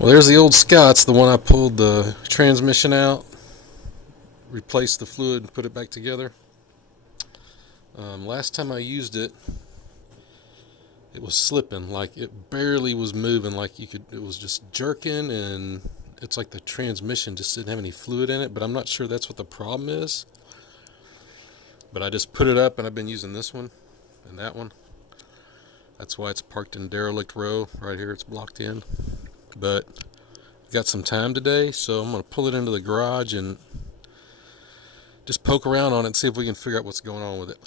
Well, there's the old Scots, the one I pulled the transmission out, replaced the fluid, and put it back together. Last time I used it, it was slipping, like it barely was moving, like it was just jerking, and it's like the transmission just didn't have any fluid in it, but I'm not sure that's what the problem is. But I just put it up, and I've been using this one and that one. That's why it's parked in derelict row. Right here it's blocked in. But I've got some time today, so I'm going to pull it into the garage and just poke around on it and see if we can figure out what's going on with it.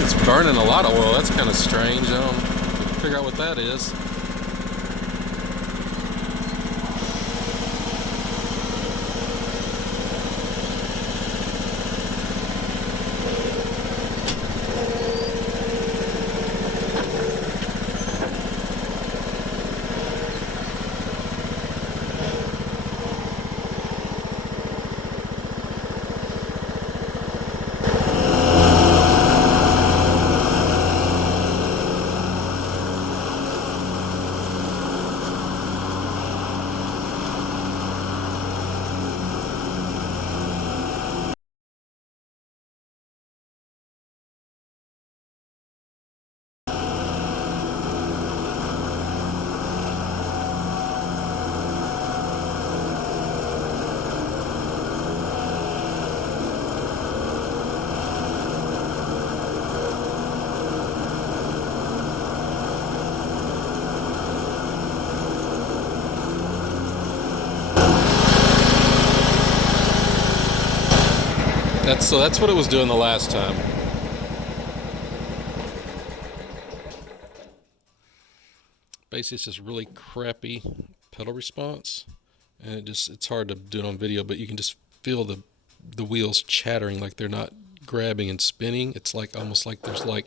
It's burning a lot of oil. That's kind of strange. I don't figure out what that is. That's what it was doing the last time. Basically, it's just really crappy pedal response, and it's hard to do it on video, but you can just feel the wheels chattering, like they're not grabbing and spinning. It's like almost like there's like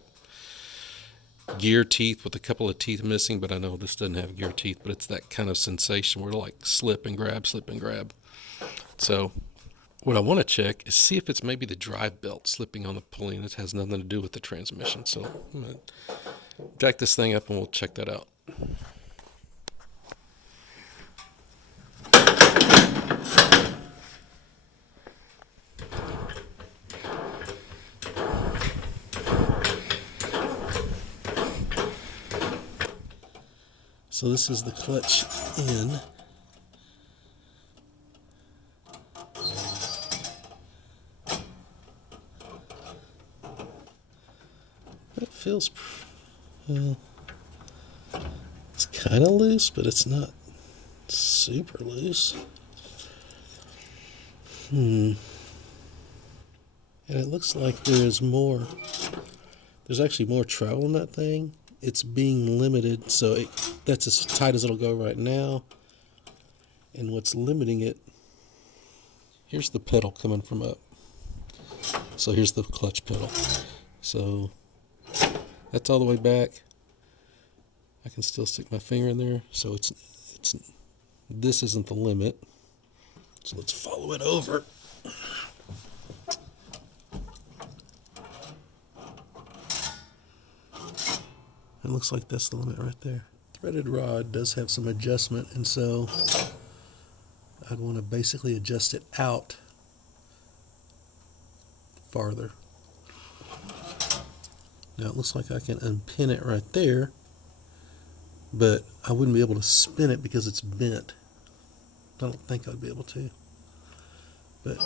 gear teeth with a couple of teeth missing, but I know this doesn't have gear teeth, but it's that kind of sensation where it'll like slip and grab, slip and grab. So what I want to check is see if it's maybe the drive belt slipping on the pulley, and it has nothing to do with the transmission. So I'm going to jack this thing up and we'll check that out. So this is the clutch in. It feels, well, it's kind of loose, but it's not super loose. And it looks like there's actually more travel in that thing. It's being limited, so that's as tight as it'll go right now. And what's limiting it, here's the pedal coming from up. So here's the clutch pedal. So that's all the way back. I can still stick my finger in there. So this isn't the limit. So let's follow it over. It looks like that's the limit right there. Threaded rod does have some adjustment, and so I'd want to basically adjust it out farther. Now it looks like I can unpin it right there, but I wouldn't be able to spin it because it's bent. I don't think I'd be able to. But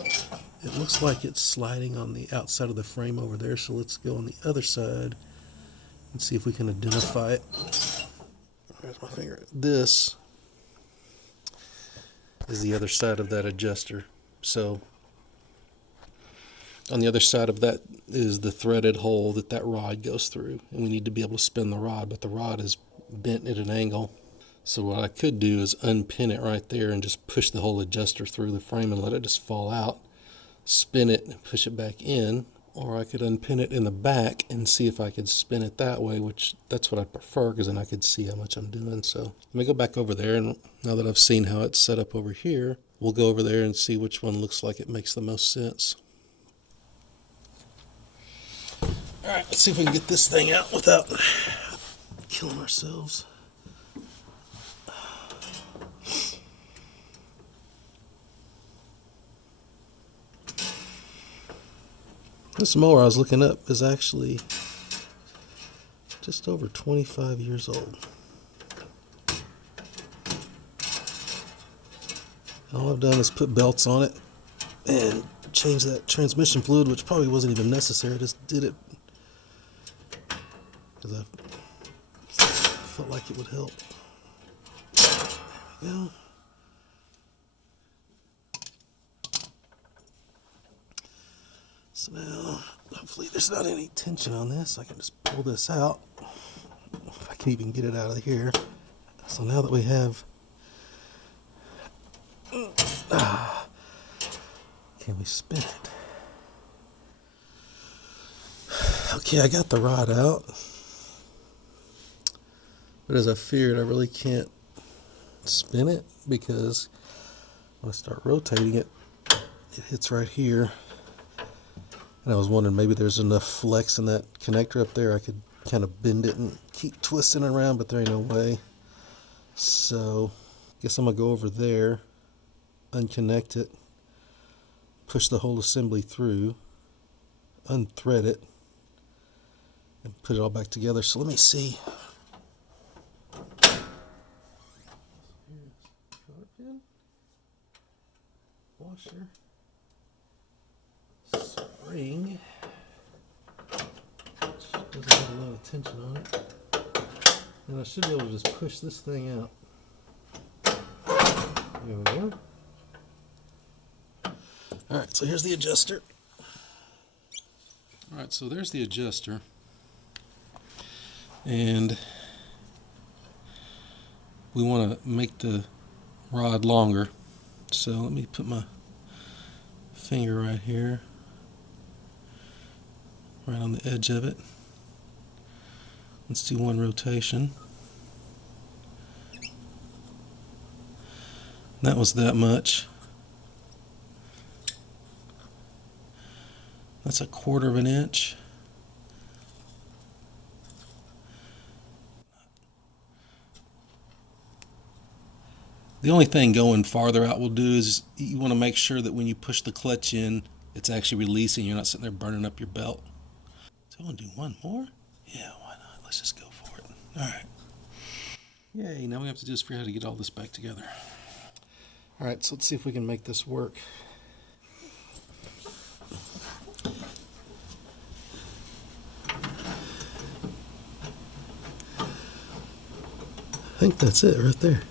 it looks like it's sliding on the outside of the frame over there, so let's go on the other side and see if we can identify it. There's my finger. This is the other side of that adjuster. So on the other side of that is the threaded hole that rod goes through, and we need to be able to spin the rod, but the rod is bent at an angle. So what I could do is unpin it right there and just push the whole adjuster through the frame and let it just fall out, spin it and push it back in, or I could unpin it in the back and see if I could spin it that way, which that's what I prefer, because then I could see how much I'm doing. So let me go back over there, and now that I've seen how it's set up over here, we'll go over there and see which one looks like it makes the most sense. All right, let's see if we can get this thing out without killing ourselves. This mower I was looking up is actually just over 25 years old. All I've done is put belts on it and change that transmission fluid, which probably wasn't even necessary. I just did it because I felt like it would help. There we go. So now, hopefully there's not any tension on this. I can just pull this out. If I can even get it out of here. So now that we have... can we spin it? Okay, I got the rod out. But as I feared, I really can't spin it because when I start rotating it, it hits right here. And I was wondering maybe there's enough flex in that connector up there I could kind of bend it and keep twisting it around, but there ain't no way. So I guess I'm going to go over there, unconnect it, push the whole assembly through, unthread it, and put it all back together. So let me see. Here's washer. Spring, which doesn't have a lot of tension on it, and I should be able to just push this thing out. There we go. Alright, so here's the adjuster. Alright, so there's the adjuster, and we want to make the rod longer, so let me put my finger right here, right on the edge of it. Let's do one rotation. That was that much. That's 1/4 of an inch. The only thing going farther out will do is you want to make sure that when you push the clutch in, it's actually releasing. You're not sitting there burning up your belt. So I want to do one more? Yeah, why not? Let's just go for it. All right. Yay, now we have to just figure out how to get all this back together. All right, so let's see if we can make this work. I think that's it right there.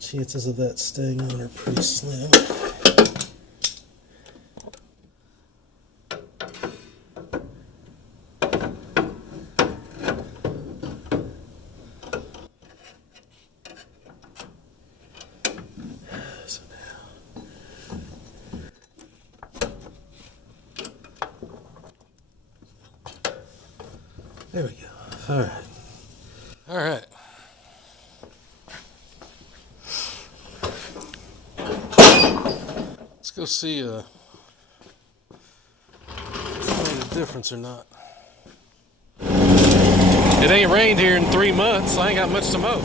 Chances of that staying on are pretty slim. So now, there we go. All right. All right. Let's go see if it's made a difference or not. It ain't rained here in 3 months, so I ain't got much to mow.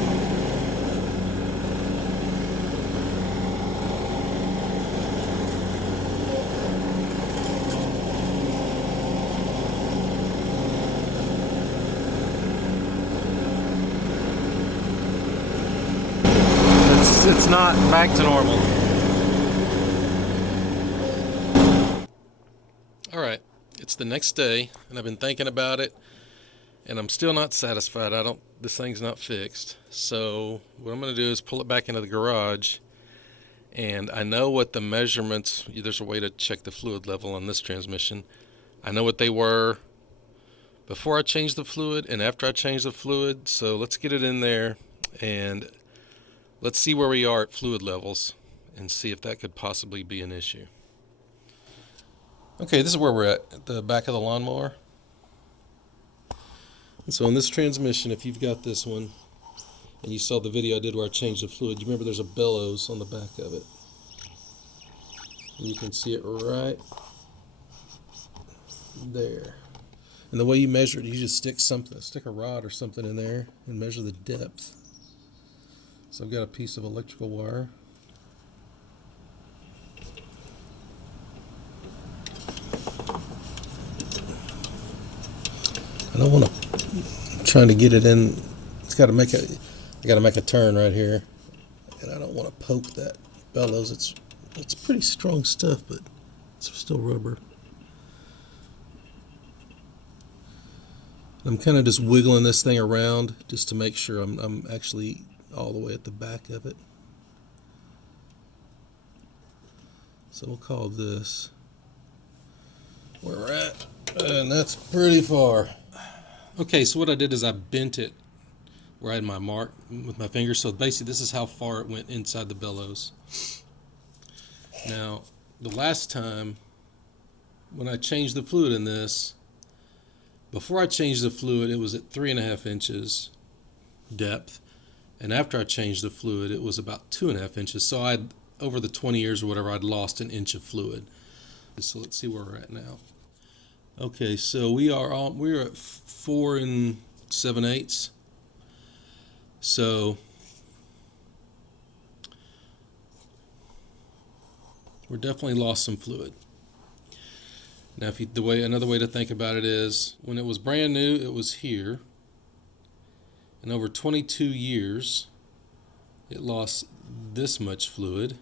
it's not back to normal. All right, it's the next day, and I've been thinking about it, and I'm still not satisfied. This thing's not fixed. So what I'm going to do is pull it back into the garage, and I know what the measurements, there's a way to check the fluid level on this transmission. I know what they were before I changed the fluid and after I changed the fluid. So let's get it in there, and let's see where we are at fluid levels and see if that could possibly be an issue. Okay, this is where we're at the back of the lawnmower. And so in this transmission, if you've got this one, and you saw the video I did where I changed the fluid, you remember there's a bellows on the back of it. And you can see it right there. And the way you measure it, you just stick a rod or something in there and measure the depth. So I've got a piece of electrical wire. I don't want to, I'm trying to get it in. I got to make a turn right here, and I don't want to poke that bellows. It's pretty strong stuff, but it's still rubber. I'm kind of just wiggling this thing around just to make sure I'm actually all the way at the back of it. So we'll call this where we're at, and that's pretty far. Okay, so what I did is I bent it where I had my mark with my finger. So basically this is how far it went inside the bellows. Now, the last time when I changed the fluid in this, before I changed the fluid, it was at 3.5 inches depth. And after I changed the fluid, it was about 2.5 inches. So over the 20 years or whatever, I'd lost an inch of fluid. So let's see where we're at now. Okay, so we're at 4 7/8. So we're definitely lost some fluid. Now, another way to think about it is when it was brand new, it was here, and over 22 years, it lost this much fluid,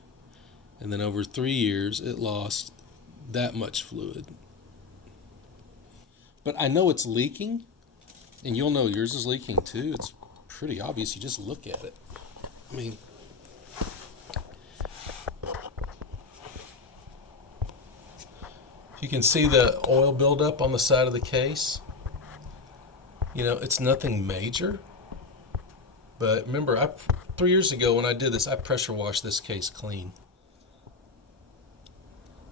and then over 3 years, it lost that much fluid. But I know it's leaking, and you'll know yours is leaking too. It's pretty obvious. You just look at it. I mean, you can see the oil buildup on the side of the case. You know, it's nothing major. But remember, 3 years ago when I did this, I pressure washed this case clean.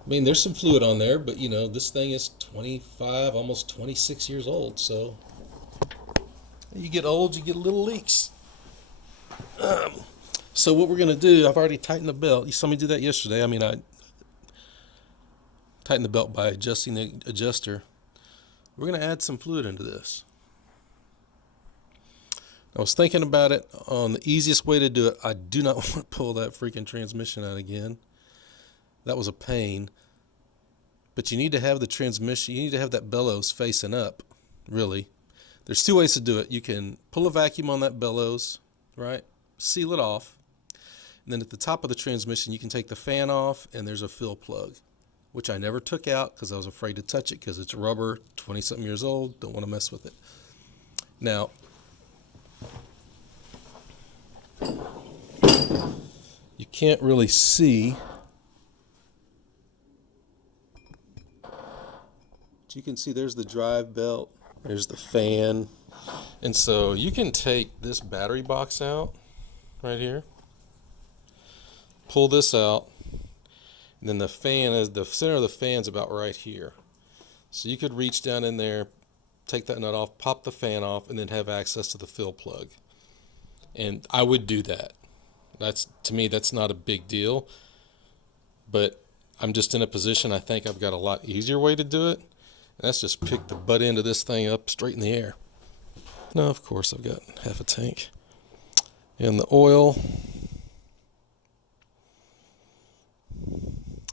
I mean, there's some fluid on there, but you know, this thing is 25, almost 26 years old, so you get old, you get little leaks. So what we're going to do, I've already tightened the belt. You saw me do that yesterday. I mean, I tightened the belt by adjusting the adjuster. We're going to add some fluid into this. I was thinking about it on the easiest way to do it. I do not want to pull that freaking transmission out again. That was a pain. But you need to have the transmission, you need to have that bellows facing up, really. There's 2 ways to do it. You can pull a vacuum on that bellows, right? Seal it off. And then at the top of the transmission, you can take the fan off, and there's a fill plug, which I never took out because I was afraid to touch it because it's rubber, 20-something years old, don't want to mess with it. Now, you can't really see. You can see there's the drive belt, there's the fan, and so you can take this battery box out right here, pull this out, and then the center of the fan's about right here. So you could reach down in there, take that nut off, pop the fan off, and then have access to the fill plug. And I would do that. To me, that's not a big deal, but I'm just in a position I think I've got a lot easier way to do it. And that's just pick the butt end of this thing up straight in the air. Now, of course, I've got half a tank. And the oil.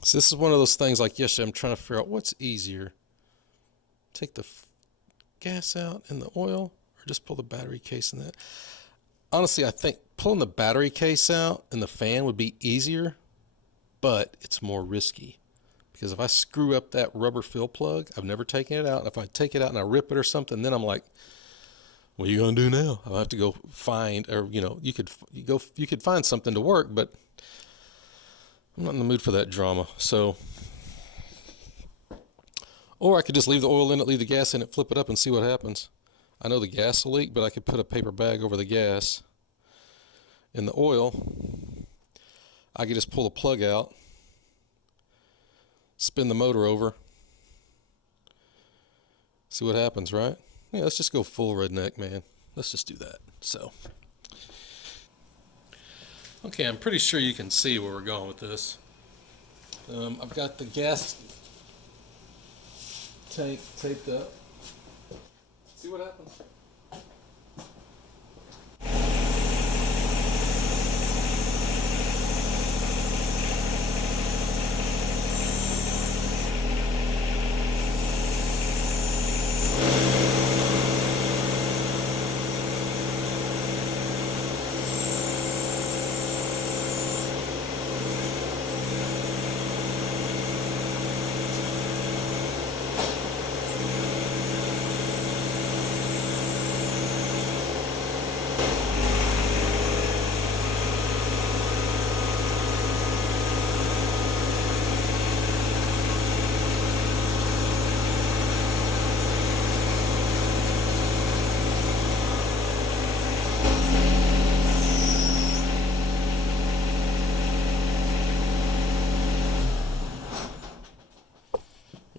So this is one of those things like yesterday, I'm trying to figure out what's easier. Take the gas out and the oil, or just pull the battery case in that. Honestly, I think pulling the battery case out and the fan would be easier, but it's more risky. Because if I screw up that rubber fill plug, I've never taken it out. If I take it out and I rip it or something, then I'm like, what are you gonna do now? I'll have to go find, or you could find something to work, but I'm not in the mood for that drama. So, or I could just leave the oil in it, leave the gas in it, flip it up, and see what happens. I know the gas will leak, but I could put a paper bag over the gas. In the oil, I could just pull the plug out, spin the motor over, see what happens, right? Yeah, let's just go full redneck, man. Let's just do that. So, okay, I'm pretty sure you can see where we're going with this. I've got the gas tank taped up. See what happens.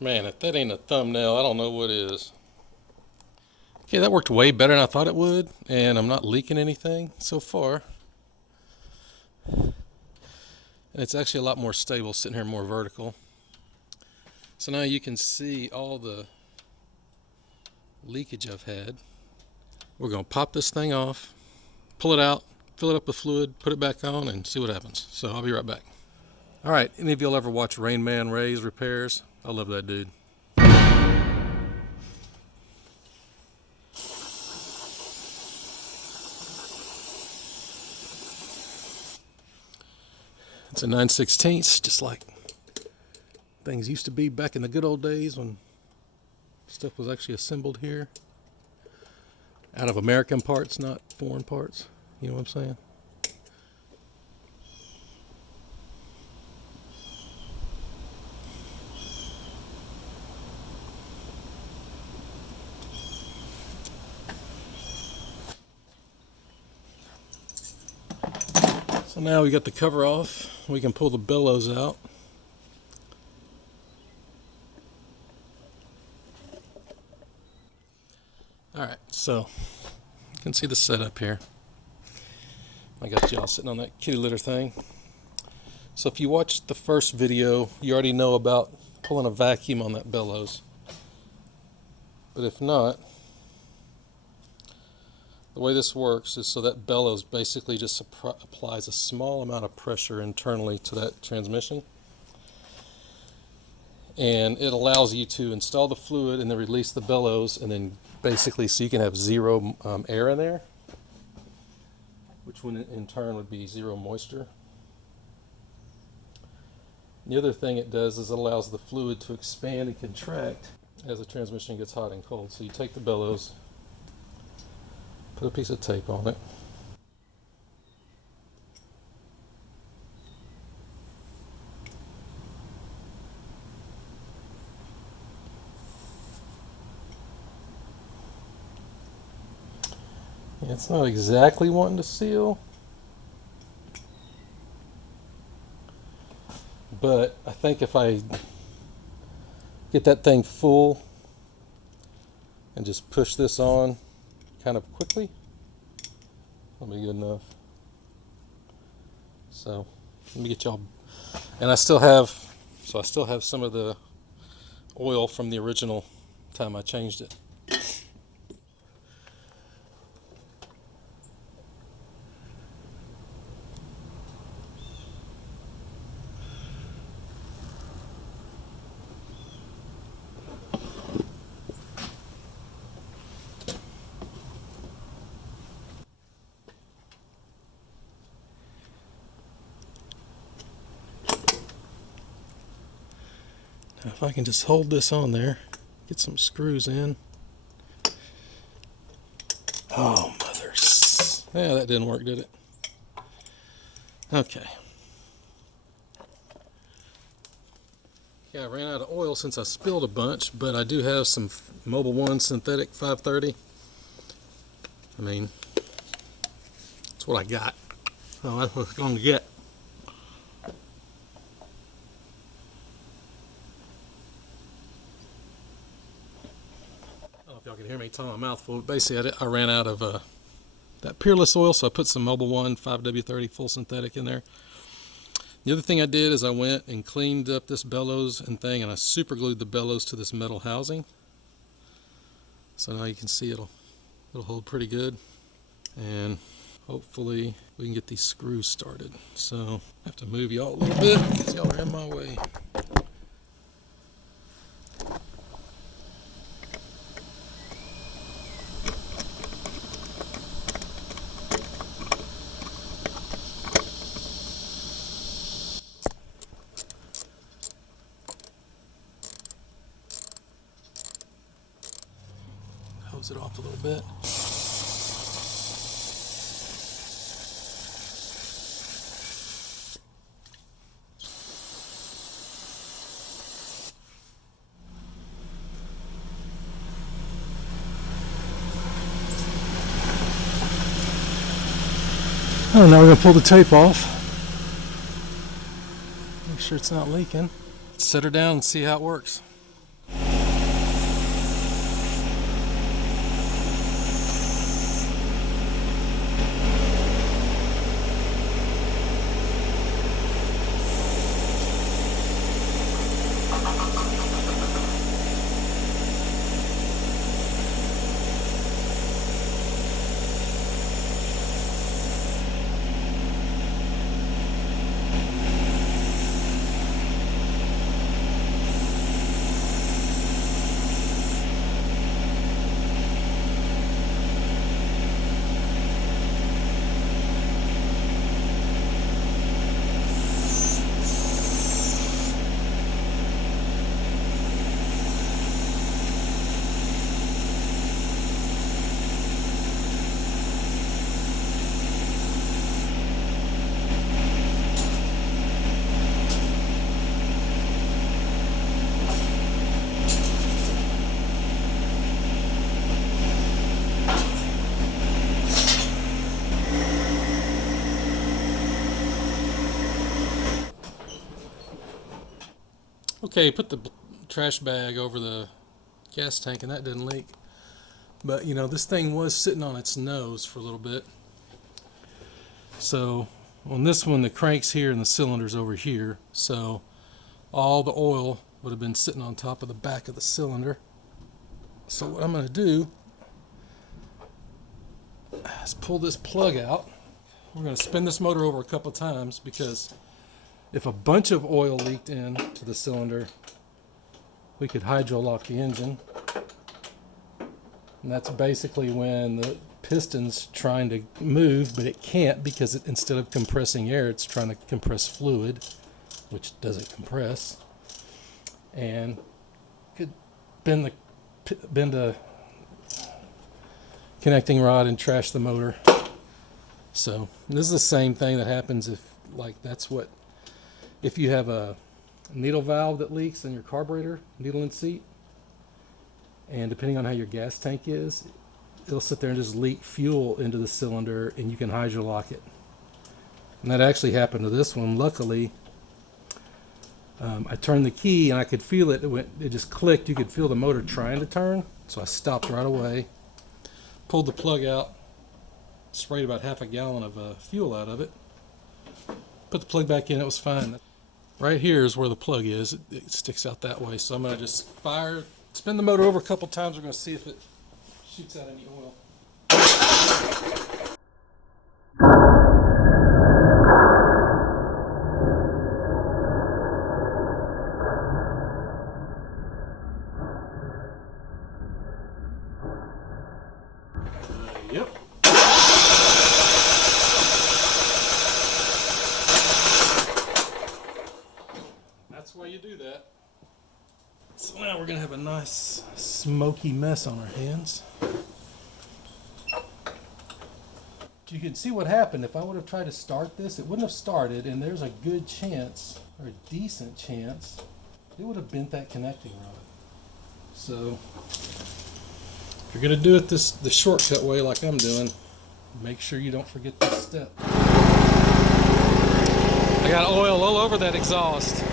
Man, if that ain't a thumbnail, I don't know what is. Okay, that worked way better than I thought it would, and I'm not leaking anything so far. And it's actually a lot more stable sitting here, more vertical. So now you can see all the leakage I've had. We're going to pop this thing off, pull it out, fill it up with fluid, put it back on, and see what happens. So I'll be right back. All right, any of y'all ever watch Rain Man Ray's repairs? I love that dude. It's a 9/16, just like things used to be back in the good old days when stuff was actually assembled here. Out of American parts, not foreign parts. You know what I'm saying? So now we got the cover off. We can pull the bellows out. Alright, so you can see the setup here. I got y'all sitting on that kitty litter thing. So if you watched the first video, you already know about pulling a vacuum on that bellows. But if not, the way this works is so that bellows basically just applies a small amount of pressure internally to that transmission. And it allows you to install the fluid and then release the bellows, and then basically so you can have zero air in there, which in turn would be zero moisture. The other thing it does is it allows the fluid to expand and contract as the transmission gets hot and cold. So you take the bellows, put a piece of tape on it. It's not exactly wanting to seal, but I think if I get that thing full and just push this on kind of quickly, that'll be good enough. So let me get y'all, and I still have some of the oil from the original time I changed it. Now if I can just hold this on there, get some screws in. Oh, mothers. Yeah, that didn't work, did it? Okay. Yeah, I ran out of oil since I spilled a bunch, but I do have some Mobil 1 synthetic 530. I mean, that's what I got. So that's what it's going to get. I don't know if y'all can hear me talking my mouth full, but basically I ran out of that Peerless oil, so I put some Mobil 1 5W30 full synthetic in there. The other thing I did is I went and cleaned up this bellows and thing, and I super glued the bellows to this metal housing. So now you can see it'll hold pretty good, and hopefully we can get these screws started. So I have to move y'all a little bit because y'all are in my way. Hose it off a little bit. Oh, now we're going to pull the tape off. Make sure it's not leaking. Set her down and see how it works. Okay, put the trash bag over the gas tank and that didn't leak. But you know, this thing was sitting on its nose for a little bit. So on this one, the crank's here and the cylinder's over here. So all the oil would have been sitting on top of the back of the cylinder. So what I'm going to do is pull this plug out. We're going to spin this motor over a couple times because if a bunch of oil leaked into the cylinder, we could hydro-lock the engine. And that's basically when the piston's trying to move, but it can't because instead of compressing air, it's trying to compress fluid, which doesn't compress. And could bend the connecting rod and trash the motor. So this is the same thing that happens if you have a needle valve that leaks in your carburetor, needle and seat, and depending on how your gas tank is, it'll sit there and just leak fuel into the cylinder and you can hydro-lock it. And that actually happened to this one. Luckily, I turned the key and I could feel it. It just clicked. You could feel the motor trying to turn. So I stopped right away, pulled the plug out, sprayed about half a gallon of fuel out of it, put the plug back in. It was fine. Right here is where the plug is. It sticks out that way. So I'm going to just spin the motor over a couple times. We're going to see if it shoots out any oil. Yep. That's why you do that. So now we're going to have a nice smoky mess on our hands. You can see what happened. If I would have tried to start this, it wouldn't have started, and there's a good chance, or a decent chance, it would have bent that connecting rod. So, if you're going to do it the shortcut way like I'm doing, make sure you don't forget this step. I got oil all over that exhaust.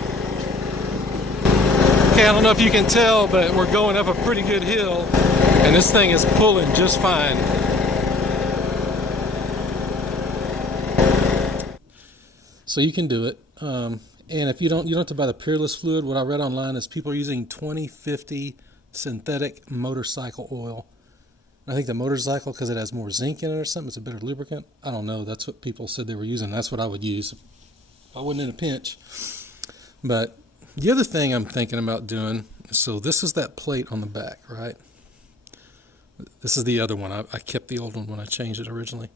Okay, I don't know if you can tell, but we're going up a pretty good hill, and this thing is pulling just fine. So you can do it, and if you don't have to buy the Peerless fluid. What I read online is people are using 2050 synthetic motorcycle oil. I think the motorcycle, because it has more zinc in it or something, it's a better lubricant. I don't know. That's what people said they were using. That's what I would use if I wasn't in a pinch. But the other thing I'm thinking about doing, so this is that plate on the back, right? This is the other one. I kept the old one when I changed it originally.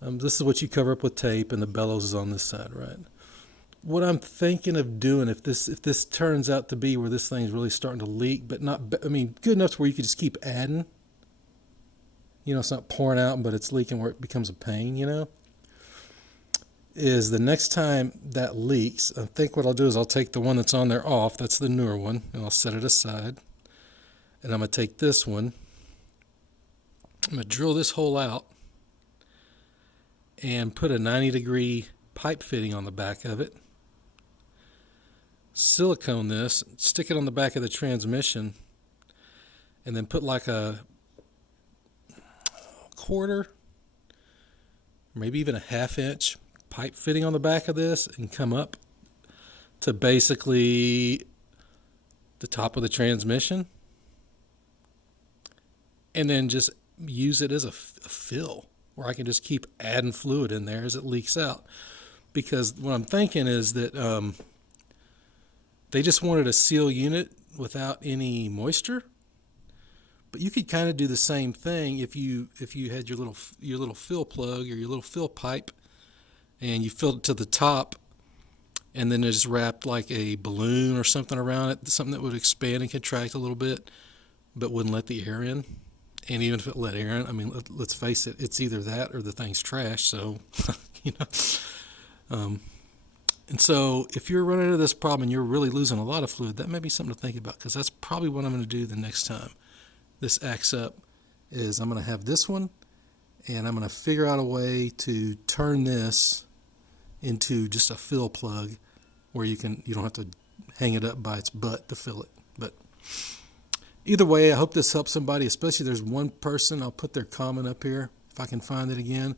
This is what you cover up with tape, and the bellows is on this side, right? What I'm thinking of doing, if this turns out to be where this thing's really starting to leak, but not, I mean, good enough to where you could just keep adding. You know, it's not pouring out, but it's leaking where it becomes a pain, you know? Is the next time that leaks, I think what I'll do is I'll take the one that's on there off, that's the newer one, and I'll set it aside. And I'm going to take this one, I'm going to drill this hole out, and put a 90-degree pipe fitting on the back of it. Silicone this, stick it on the back of the transmission, and then put like a quarter, maybe even a half-inch pipe fitting on the back of this, and come up to basically the top of the transmission, and then just use it as a fill, where I can just keep adding fluid in there as it leaks out. Because what I'm thinking is that they just wanted a seal unit without any moisture. But you could kind of do the same thing if you had your little fill plug or your little fill pipe, and you filled it to the top, and then just wrapped like a balloon or something around it, something that would expand and contract a little bit, but wouldn't let the air in. And even if it let air in, I mean, let's face it, it's either that or the thing's trash. So, you know. And so if you're running into this problem and you're really losing a lot of fluid, that may be something to think about, because that's probably what I'm going to do the next time this acts up. Is I'm going to have this one, and I'm going to figure out a way to turn this into just a fill plug where you don't have to hang it up by its butt to fill it. But either way, I hope this helps somebody, especially there's one person, I'll put their comment up here if I can find it again,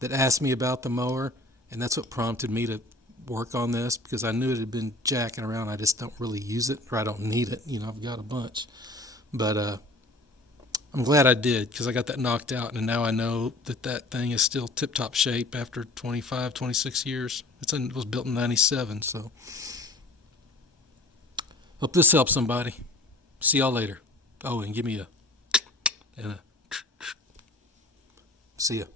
that asked me about the mower, and that's what prompted me to work on this, because I knew it had been jacking around. I just don't really use it, or I don't need it. You know, I've got a bunch. But I'm glad I did, because I got that knocked out, and now I know that thing is still tip-top shape after 25, 26 years. It was built in 97, so hope this helps somebody. See y'all later. Oh, and give me a see ya.